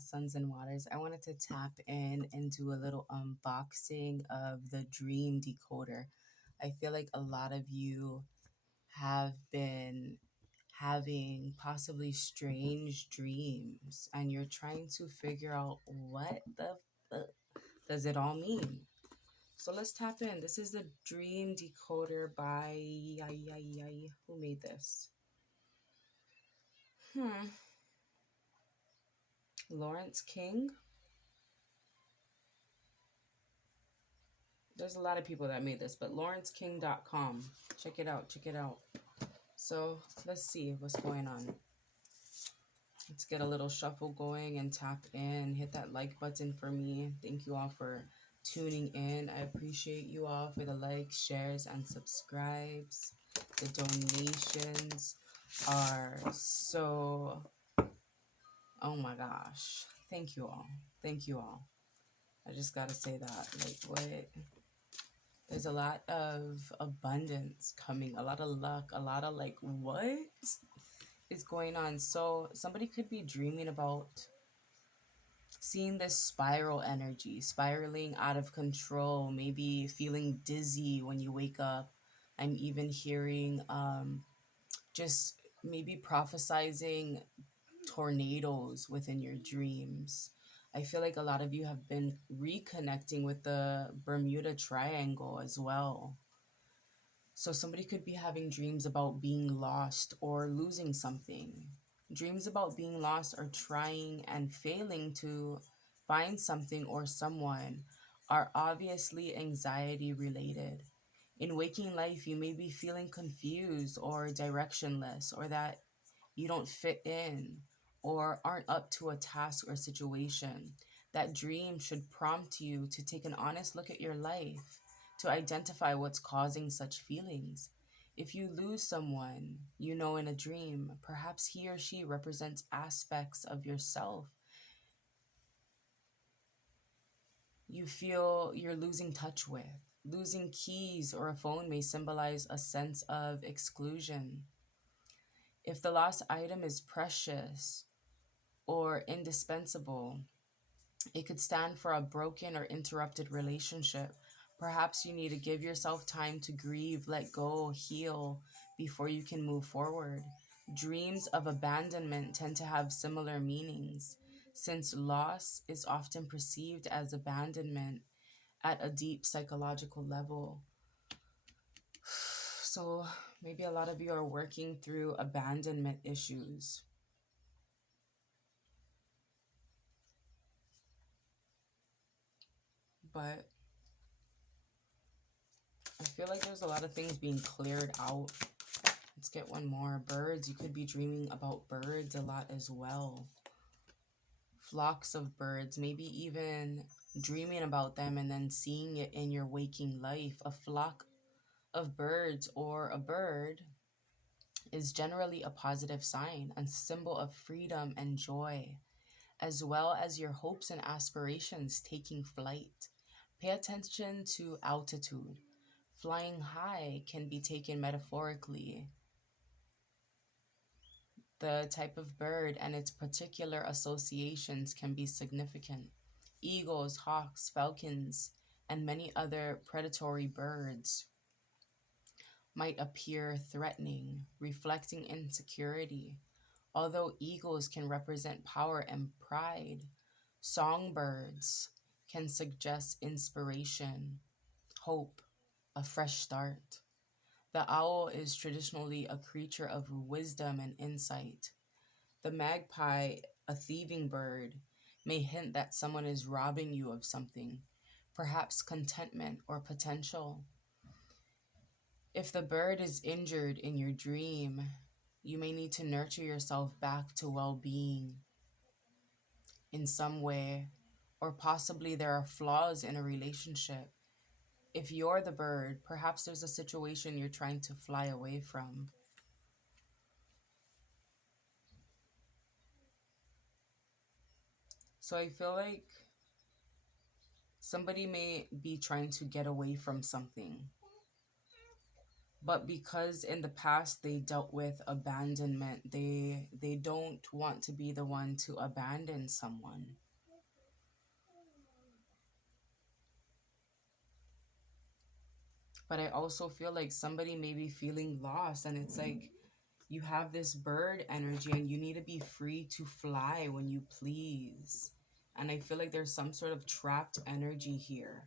Suns and Waters. I wanted to tap in and do a little unboxing of the Dream Decoder. I feel like a lot of you have been having possibly strange dreams and you're trying to figure out what the fuck does it all mean. So let's tap in. This is the Dream Decoder by who made this? Lawrence King. There's a lot of people that made this, but lawrenceking.com. Check it out. Check it out. So let's see what's going on. Let's get a little shuffle going and tap in. Hit that like button for me. Thank you all for tuning in. I appreciate you all for the likes, shares, and subscribes. The donations are so, oh my gosh. Thank you all. Thank you all. I just gotta say that. Like, what? There's a lot of abundance coming, a lot of luck, a lot of like, what is going on? So somebody could be dreaming about seeing this spiral energy, spiraling out of control, maybe feeling dizzy when you wake up. I'm even hearing just maybe prophesizing tornadoes within your dreams. I feel like a lot of you have been reconnecting with the Bermuda Triangle as well. So somebody could be having dreams about being lost or losing something. Dreams about being lost or trying and failing to find something or someone are obviously anxiety related. In waking life, you may be feeling confused or directionless, or that you don't fit in or aren't up to a task or situation. That dream should prompt you to take an honest look at your life, to identify what's causing such feelings. If you lose someone you know in a dream, perhaps he or she represents aspects of yourself you feel you're losing touch with. Losing keys or a phone may symbolize a sense of exclusion. If the lost item is precious or indispensable, it could stand for a broken or interrupted relationship. Perhaps you need to give yourself time to grieve, let go, heal before you can move forward. Dreams of abandonment tend to have similar meanings, since loss is often perceived as abandonment at a deep psychological level. So maybe a lot of you are working through abandonment issues. But I feel like there's a lot of things being cleared out. Let's get one more. Birds. You could be dreaming about birds a lot as well. Flocks of birds. Maybe even dreaming about them and then seeing it in your waking life. A flock of birds or a bird is generally a positive sign, a symbol of freedom and joy, as well as your hopes and aspirations taking flight. Pay attention to altitude. Flying high can be taken metaphorically. The type of bird and its particular associations can be significant. Eagles, hawks, falcons, and many other predatory birds might appear threatening, reflecting insecurity. Although eagles can represent power and pride, songbirds can suggest inspiration, hope, a fresh start. The owl is traditionally a creature of wisdom and insight. The magpie, a thieving bird, may hint that someone is robbing you of something, perhaps contentment or potential. If the bird is injured in your dream, you may need to nurture yourself back to well-being in some way, or possibly there are flaws in a relationship. If you're the bird, perhaps there's a situation you're trying to fly away from. So I feel like somebody may be trying to get away from something, But because in the past they dealt with abandonment, they don't want to be the one to abandon someone. But I also feel like somebody may be feeling lost, and it's like you have this bird energy and you need to be free to fly when you please. And I feel like there's some sort of trapped energy here.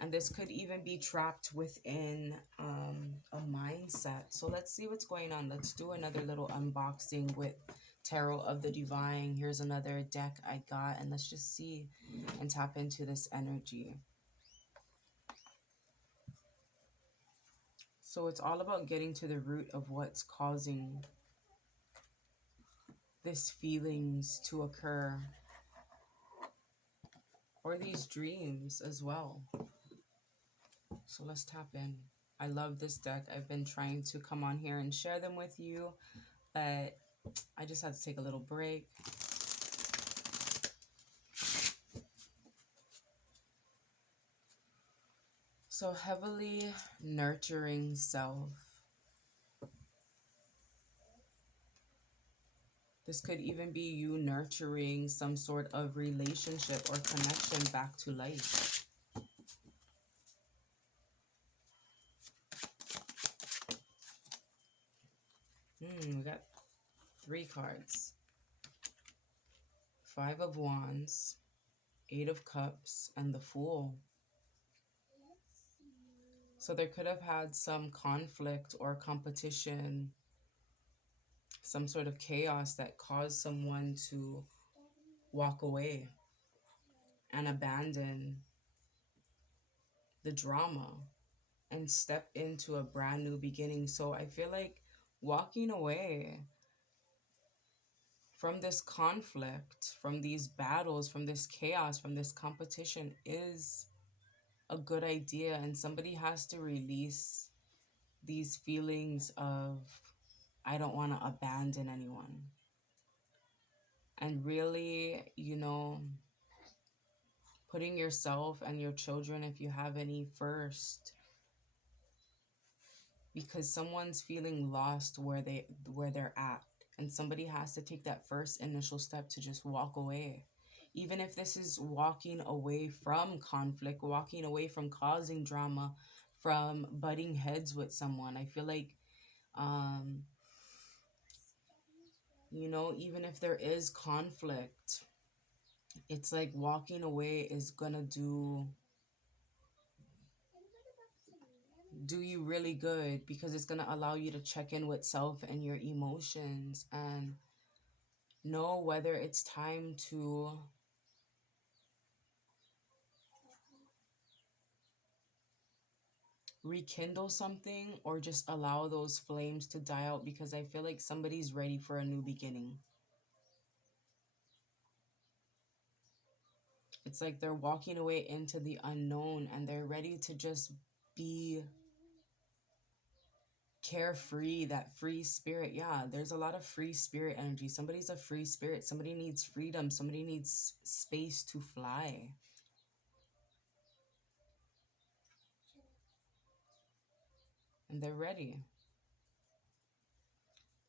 And this could even be trapped within a mindset. So let's see what's going on. Let's do another little unboxing with Tarot of the Divine. Here's another deck I got, and let's just see and tap into this energy. So it's all about getting to the root of what's causing this feelings to occur, or these dreams as well. So let's tap in. I love this deck. I've been trying to come on here and share them with you, but I just had to take a little break. So heavily nurturing self. This could even be you nurturing some sort of relationship or connection back to life. We got 3 cards. 5 of Wands, 8 of Cups, and the Fool. So there could have had some conflict or competition, some sort of chaos that caused someone to walk away and abandon the drama and step into a brand new beginning. So I feel like walking away from this conflict, from these battles, from this chaos, from this competition is a good idea. And somebody has to release these feelings of, I don't want to abandon anyone. And really, you know, putting yourself and your children, if you have any, first. Because someone's feeling lost where they're at. And somebody has to take that first initial step to just walk away. Even if this is walking away from conflict, walking away from causing drama, from butting heads with someone. I feel like, you know, even if there is conflict, it's like walking away is gonna do you really good, because it's gonna allow you to check in with self and your emotions and know whether it's time to rekindle something or just allow those flames to die out, because I feel like somebody's ready for a new beginning. It's like they're walking away into the unknown and they're ready to just be carefree, that free spirit. Yeah, there's a lot of free spirit energy. Somebody's a free spirit. Somebody needs freedom. Somebody needs space to fly. And they're ready.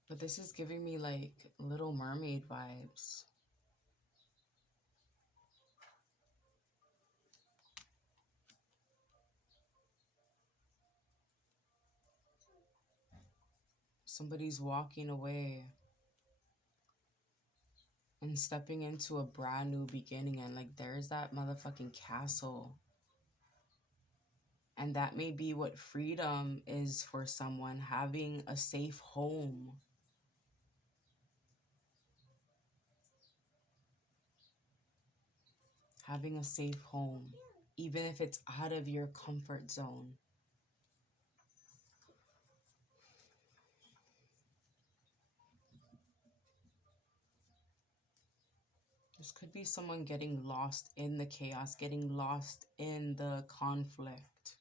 But this is giving me like Little Mermaid vibes. Somebody's walking away and stepping into a brand new beginning, and like there's that motherfucking castle. And that may be what freedom is for someone, having a safe home. Having a safe home, even if it's out of your comfort zone. This could be someone getting lost in the chaos, getting lost in the conflict,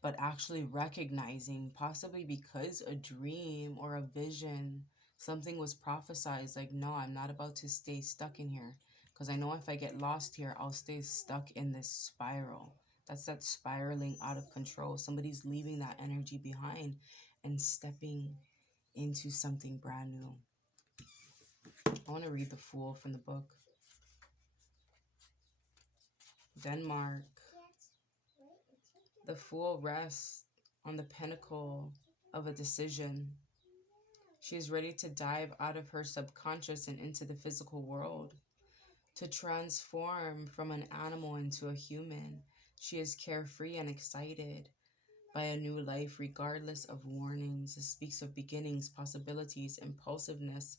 but actually recognizing, possibly because a dream or a vision, something was prophesied, like, no, I'm not about to stay stuck in here, because I know if I get lost here, I'll stay stuck in this spiral. That's that spiraling out of control. Somebody's leaving that energy behind and stepping into something brand new. I want to read the Fool from the book. Denmark. The Fool rests on the pinnacle of a decision. She is ready to dive out of her subconscious and into the physical world, to transform from an animal into a human. She is carefree and excited by a new life, regardless of warnings. It speaks of beginnings, possibilities, impulsiveness,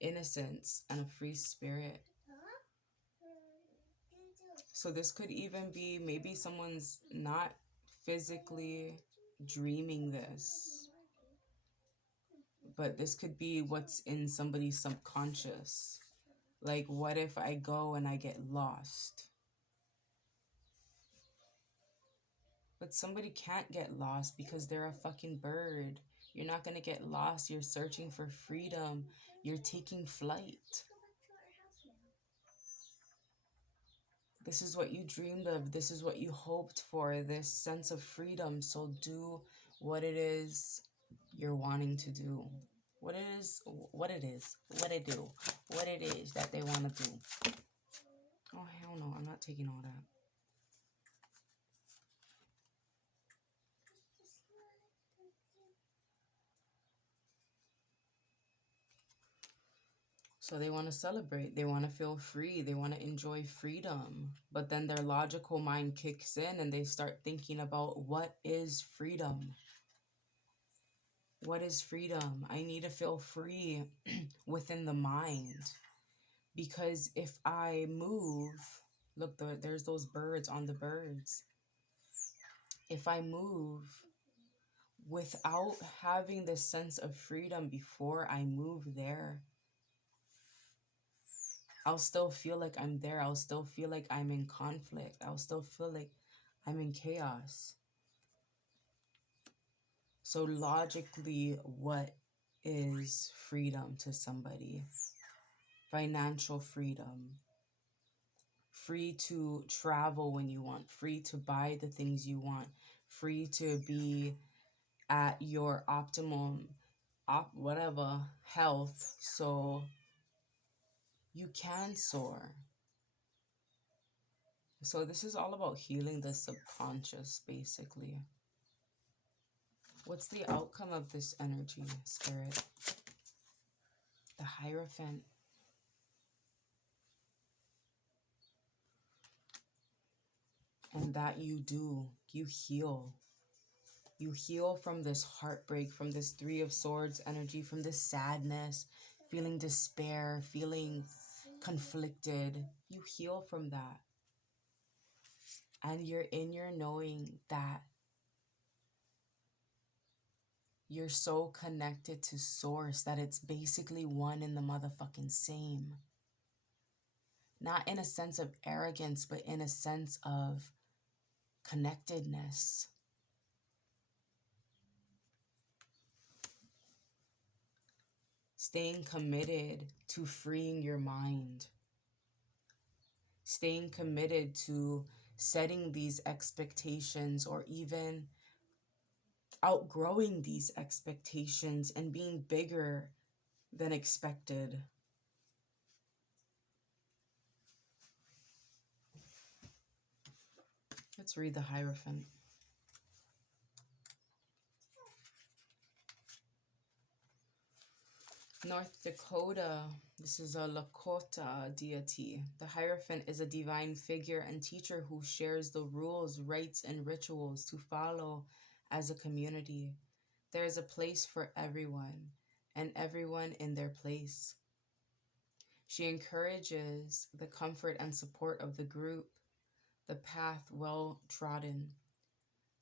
innocence, and a free spirit. So this could even be maybe someone's not physically dreaming this, but this could be what's in somebody's subconscious. Like, what if I go and I get lost? But somebody can't get lost because they're a fucking bird. You're not going to get lost. You're searching for freedom. You're taking flight. This is what you dreamed of. This is what you hoped for, this sense of freedom. So do what it is you're wanting to do. What it is that they want to do. Oh, hell no. I'm not taking all that. So they want to celebrate. They want to feel free. They want to enjoy freedom. But then their logical mind kicks in and they start thinking about, what is freedom? What is freedom? I need to feel free within the mind. Because if I move, look, there's those birds on the birds. If I move without having the sense of freedom before I move there, I'll still feel like I'm there. I'll still feel like I'm in conflict. I'll still feel like I'm in chaos. So logically, what is freedom to somebody? Financial freedom. Free to travel when you want. Free to buy the things you want. Free to be at your optimum, whatever, health. So you can soar. So this is all about healing the subconscious, basically. What's the outcome of this energy, Spirit? The Hierophant. And that you do. You heal. You heal from this heartbreak, from this Three of Swords energy, from this sadness, feeling despair, feeling conflicted. You heal from that. And you're in your knowing that you're so connected to Source that it's basically one in the motherfucking same. Not in a sense of arrogance, but in a sense of connectedness. Staying committed to freeing your mind. Staying committed to setting these expectations, or even outgrowing these expectations and being bigger than expected. Let's read the Hierophant. North Dakota, this is a Lakota deity. The Hierophant is a divine figure and teacher who shares the rules, rites, and rituals to follow as a community. There is a place for everyone, and everyone in their place. She encourages the comfort and support of the group, the path well trodden,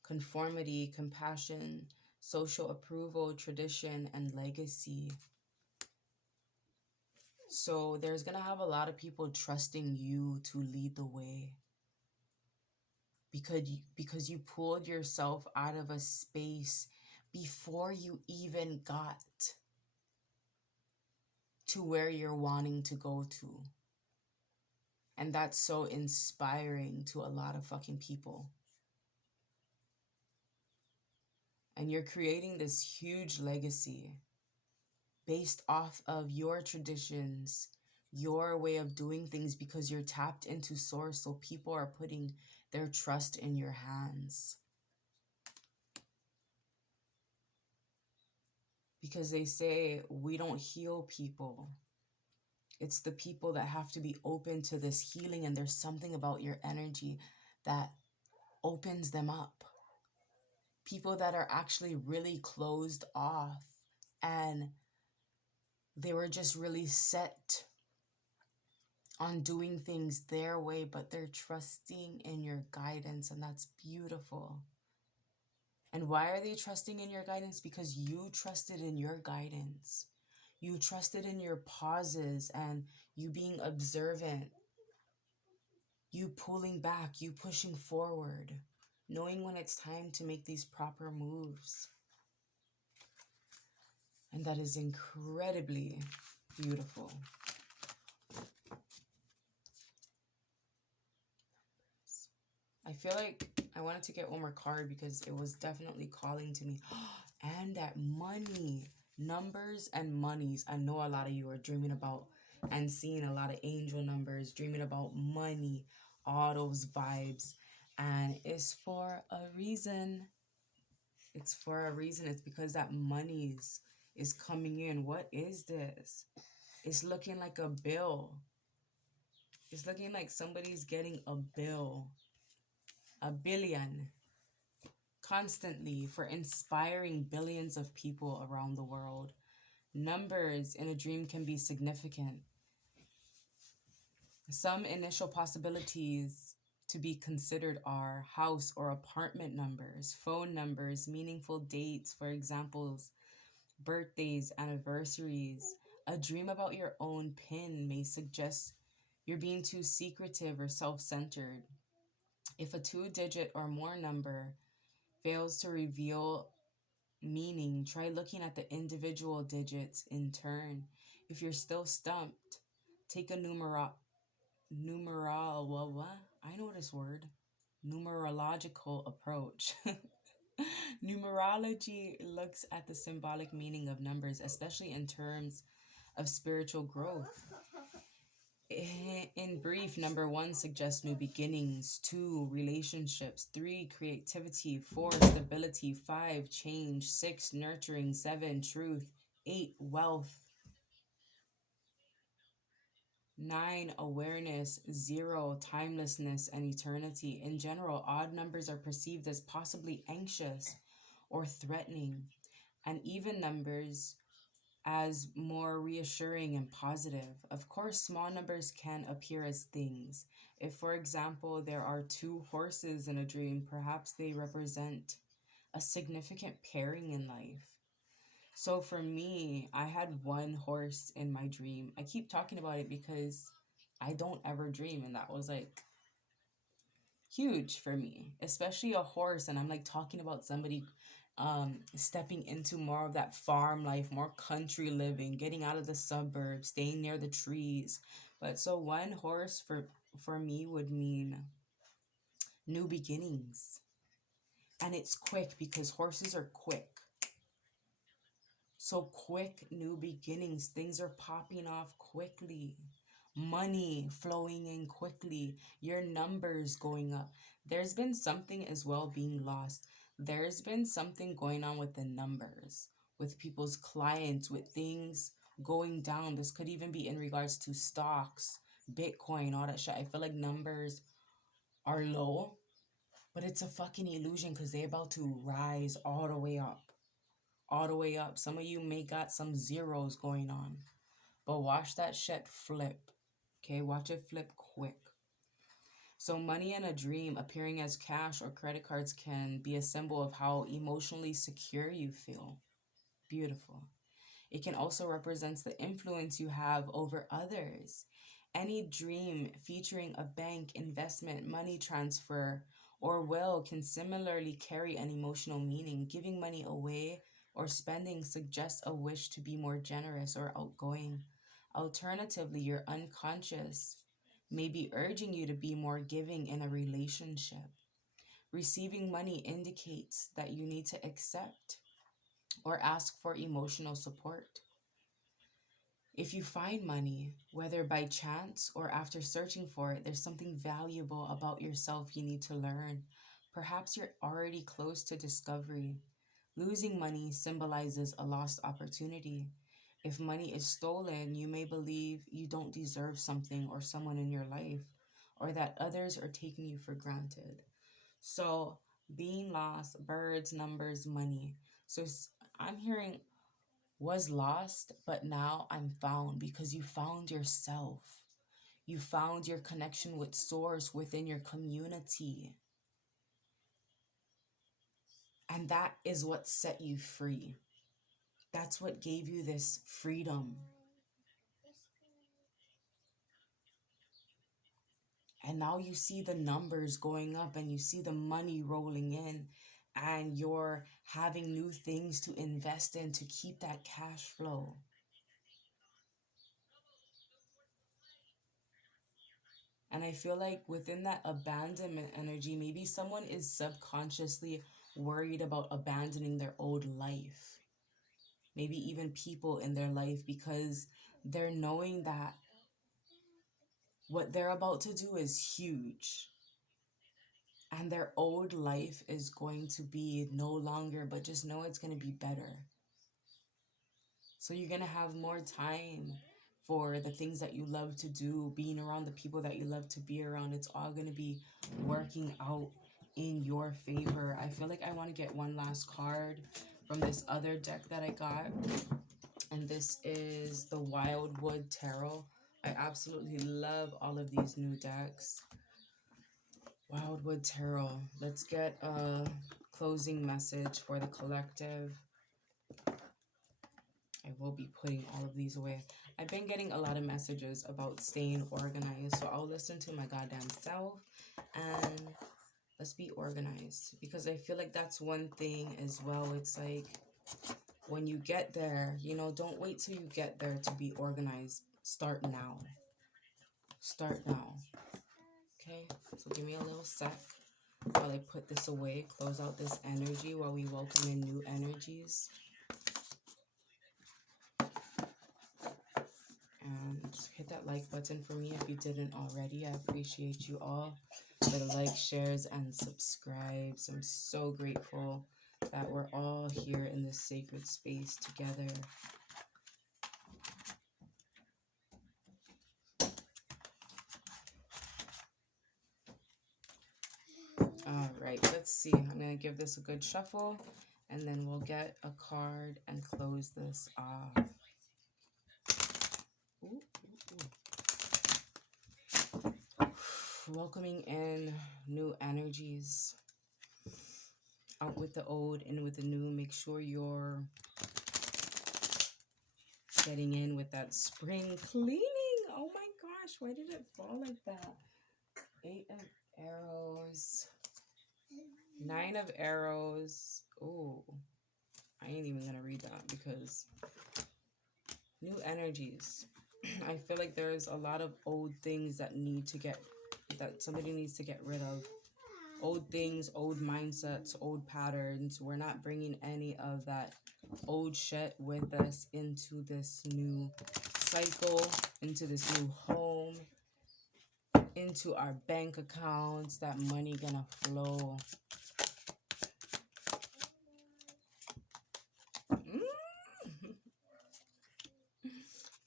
conformity, compassion, social approval, tradition, and legacy. So there's going to have a lot of people trusting you to lead the way. Because you pulled yourself out of a space before you even got to where you're wanting to go to. And that's so inspiring to a lot of fucking people. And you're creating this huge legacy based off of your traditions, your way of doing things, because you're tapped into source. So people are putting their trust in your hands. Because they say we don't heal people. It's the people that have to be open to this healing. And there's something about your energy that opens them up. People that are actually really closed off and they were just really set on doing things their way, but they're trusting in your guidance, and that's beautiful. And why are they trusting in your guidance? Because you trusted in your guidance. You trusted in your pauses and you being observant, you pulling back, you pushing forward, knowing when it's time to make these proper moves. And that is incredibly beautiful. I feel like I wanted to get one more card because it was definitely calling to me. And that money, numbers and monies. I know a lot of you are dreaming about and seeing a lot of angel numbers, dreaming about money, all those vibes. And it's for a reason. It's for a reason. It's because that money's is coming in. What is this? It's looking like a bill. It's looking like somebody's getting a bill. A billion. Constantly for inspiring billions of people around the world. Numbers in a dream can be significant. Some initial possibilities to be considered are house or apartment numbers, phone numbers, meaningful dates, for examples, birthdays, anniversaries. A dream about your own PIN may suggest you're being too secretive or self-centered. If a 2-digit or more number fails to reveal meaning, try looking at the individual digits in turn. If you're still stumped, take a I know this word. Numerological approach. Numerology looks at the symbolic meaning of numbers, especially in terms of spiritual growth. In brief, number 1 suggests new beginnings, 2 relationships, 3 creativity, 4 stability, 5 change, 6 nurturing, 7 truth, 8 wealth, 9 awareness, 0 timelessness and eternity. In general, odd numbers are perceived as possibly anxious or threatening, and even numbers as more reassuring and positive. Of course, small numbers can appear as things. If, for example, there are 2 horses in a dream, perhaps they represent a significant pairing in life. So for me, I had 1 horse in my dream. I keep talking about it because I don't ever dream, and that was like huge for me, especially a horse. And I'm like talking about somebody stepping into more of that farm life, more country living, getting out of the suburbs, staying near the trees. But so 1 horse for me would mean new beginnings. And it's quick because horses are quick. So quick new beginnings, things are popping off quickly. Money flowing in quickly, your numbers going up. There's been something as well being lost. There's been something going on with the numbers, with people's clients, with things going down. This could even be in regards to stocks, Bitcoin, all that shit. I feel like numbers are low, but it's a fucking illusion because they're about to rise all the way up. All the way up. Some of you may got some zeros going on, but watch that shit flip. Okay, watch it flip quick. So money in a dream appearing as cash or credit cards can be a symbol of how emotionally secure you feel. Beautiful. It can also represent the influence you have over others. Any dream featuring a bank, investment, money transfer, or will can similarly carry an emotional meaning. Giving money away or spending suggests a wish to be more generous or outgoing. Alternatively, your unconscious may be urging you to be more giving in a relationship. Receiving money indicates that you need to accept or ask for emotional support. If you find money, whether by chance or after searching for it, there's something valuable about yourself you need to learn. Perhaps you're already close to discovery. Losing money symbolizes a lost opportunity. If money is stolen, you may believe you don't deserve something or someone in your life, or that others are taking you for granted. So, being lost, birds, numbers, money. So, I'm hearing was lost, but now I'm found because you found yourself. You found your connection with Source within your community. And that is what set you free. That's what gave you this freedom. And now you see the numbers going up and you see the money rolling in, and you're having new things to invest in to keep that cash flow. And I feel like within that abandonment energy, maybe someone is subconsciously worried about abandoning their old life, maybe even people in their life, because they're knowing that what they're about to do is huge. And their old life is going to be no longer, but just know it's going to be better. So you're going to have more time for the things that you love to do, being around the people that you love to be around. It's all going to be working out in your favor. I feel like I want to get one last card from this other deck that I got. And this is the Wildwood Tarot. I absolutely love all of these new decks. Wildwood Tarot. Let's get a closing message for the collective. I will be putting all of these away. I've been getting a lot of messages about staying organized, so I'll listen to my goddamn self and let's be organized, because I feel like that's one thing as well. It's like when you get there, you know, don't wait till you get there to be organized. Start now. Start now. Okay, so give me a little sec while I put this away, close out this energy while we welcome in new energies. And hit that like button for me if you didn't already. I appreciate you all for the likes, shares, and subscribes. I'm so grateful that we're all here in this sacred space together. All right, let's see. I'm going to give this a good shuffle, and then we'll get a card and close this off. Ooh, ooh, ooh. Welcoming in new energies. Out with the old, in with the new. Make sure you're getting in with that spring cleaning. Oh my gosh, why did it fall like that? 8 of arrows. 9 of arrows. Oh, I ain't even gonna read that because new energies. I feel like there's a lot of old things that somebody needs to get rid of. Old things, old mindsets, old patterns. We're not bringing any of that old shit with us into this new cycle, into this new home, into our bank accounts. That money gonna flow.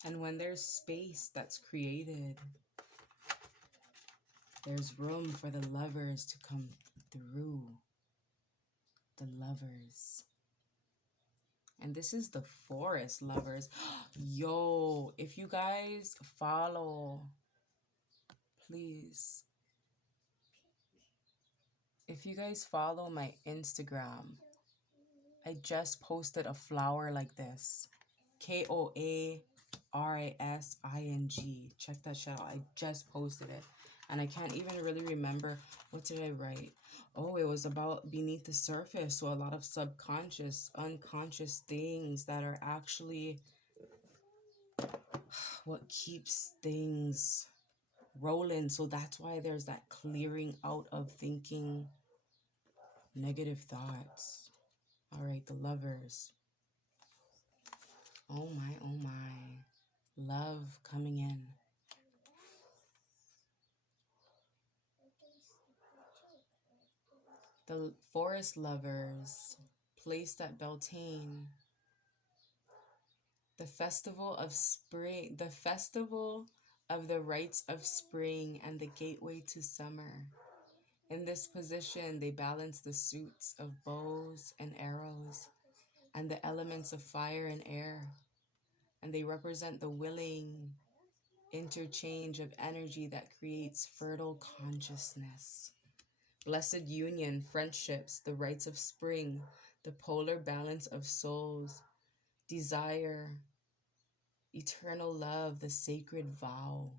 And when there's space that's created, there's room for the lovers to come through. The lovers. And this is the forest lovers. Yo, if you guys follow, please. If you guys follow my Instagram, I just posted a flower like this. Koarising. Check that shit out. I just posted it. And I can't even really remember. What did I write? Oh, it was about beneath the surface. So a lot of subconscious, unconscious things that are actually what keeps things rolling. So that's why there's that clearing out of thinking negative thoughts. All right, the Lovers. Oh my, oh my. Love coming in. The Forest Lovers, placed at Beltane. The festival of spring, the festival of the rites of spring and the gateway to summer. In this position, they balance the suits of bows and arrows and the elements of fire and air, and they represent the willing interchange of energy that creates fertile consciousness. Blessed union, friendships, the rites of spring, the polar balance of souls, desire, eternal love, the sacred vow.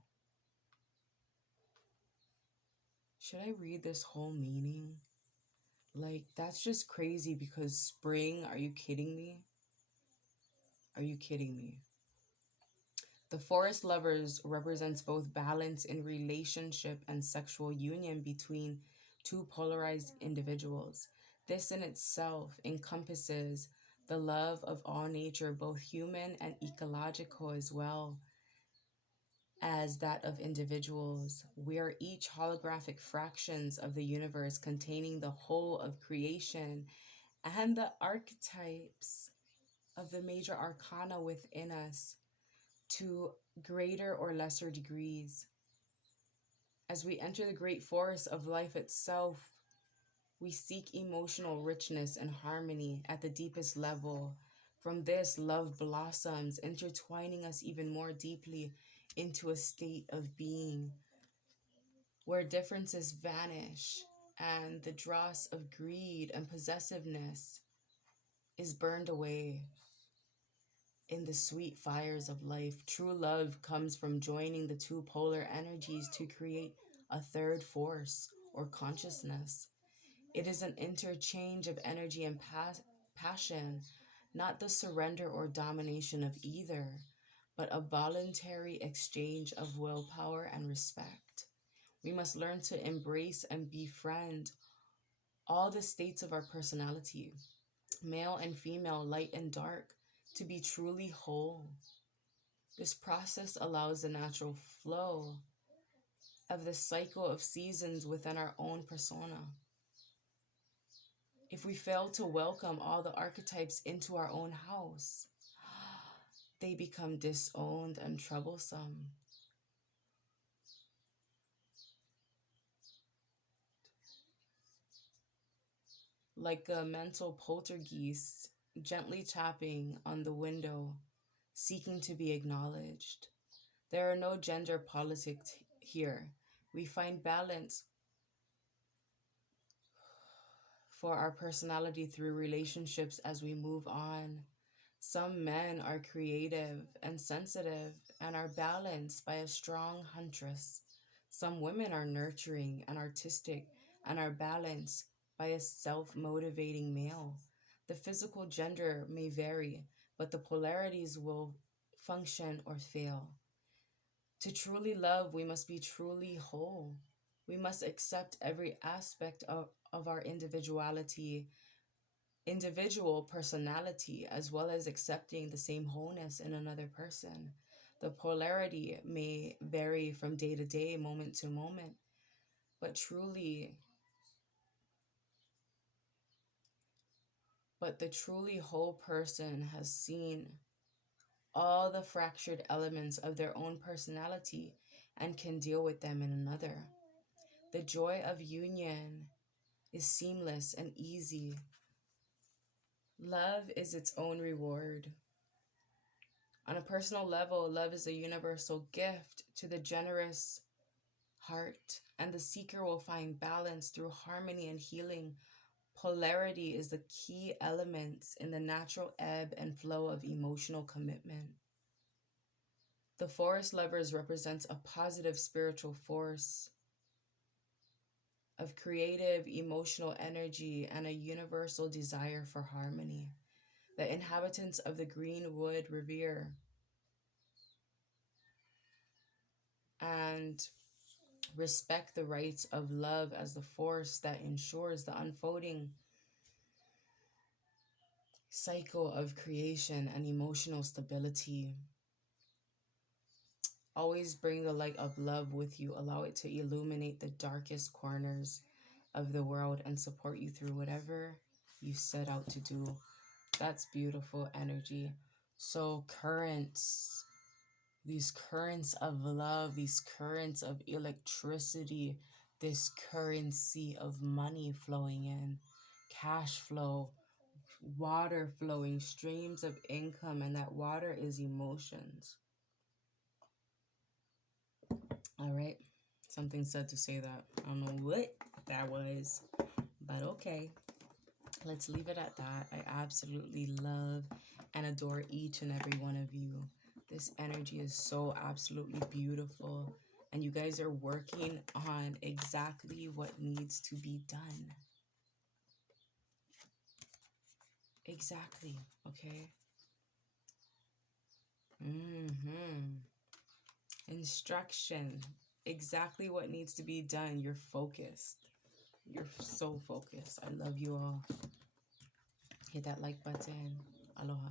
Should I read this whole meaning? Like, that's just crazy because spring, are you kidding me? Are you kidding me? The Forest Lovers represents both balance in relationship and sexual union between two polarized individuals. This in itself encompasses the love of all nature, both human and ecological, as well as that of individuals. We are each holographic fractions of the universe containing the whole of creation and the archetypes of the major arcana within us to greater or lesser degrees. As we enter the great forest of life itself, we seek emotional richness and harmony at the deepest level. From this, love blossoms, intertwining us even more deeply into a state of being where differences vanish and the dross of greed and possessiveness is burned away in the sweet fires of life. True love comes from joining the two polar energies to create a third force or consciousness. It is an interchange of energy and passion, not the surrender or domination of either, but a voluntary exchange of willpower and respect. We must learn to embrace and befriend all the states of our personality, male and female, light and dark, to be truly whole. This process allows the natural flow of the cycle of seasons within our own persona. If we fail to welcome all the archetypes into our own house, they become disowned and troublesome. Like a mental poltergeist gently tapping on the window, seeking to be acknowledged. There are no gender politics here. We find balance for our personality through relationships as we move on. Some men are creative and sensitive and are balanced by a strong huntress. Some women are nurturing and artistic and are balanced by a self-motivating male. The physical gender may vary, but the polarities will function or fail. To truly love, we must be truly whole. We must accept every aspect of our individual personality, as well as accepting the same wholeness in another person. The polarity may vary from day to day, moment to moment, but the truly whole person has seen all the fractured elements of their own personality and can deal with them in another. The joy of union is seamless and easy. Love is its own reward. On a personal level, love is a universal gift to the generous heart, and the seeker will find balance through harmony and healing. Polarity is the key element in the natural ebb and flow of emotional commitment. The Forest Lovers represents a positive spiritual force of creative, emotional energy and a universal desire for harmony. The inhabitants of the greenwood revere and Respect the rights of love as the force that ensures the unfolding cycle of creation and emotional stability. Always bring the light of love with you. Allow it to illuminate the darkest corners of the world and support you through whatever you set out to do. That's beautiful energy. So currents, these currents of love, these currents of electricity, this currency of money flowing in, cash flow, water flowing, streams of income, and that water is emotions. All right. Something said to say that. I don't know what that was, but okay. Let's leave it at that. I absolutely love and adore each and every one of you. This energy is so absolutely beautiful. And you guys are working on exactly what needs to be done. Exactly. Okay. Instruction. Exactly what needs to be done. You're focused. You're so focused. I love you all. Hit that like button. Aloha.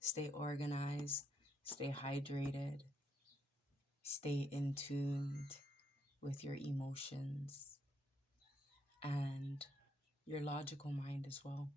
Stay organized. Stay hydrated. Stay in tuned with your emotions and your logical mind as well.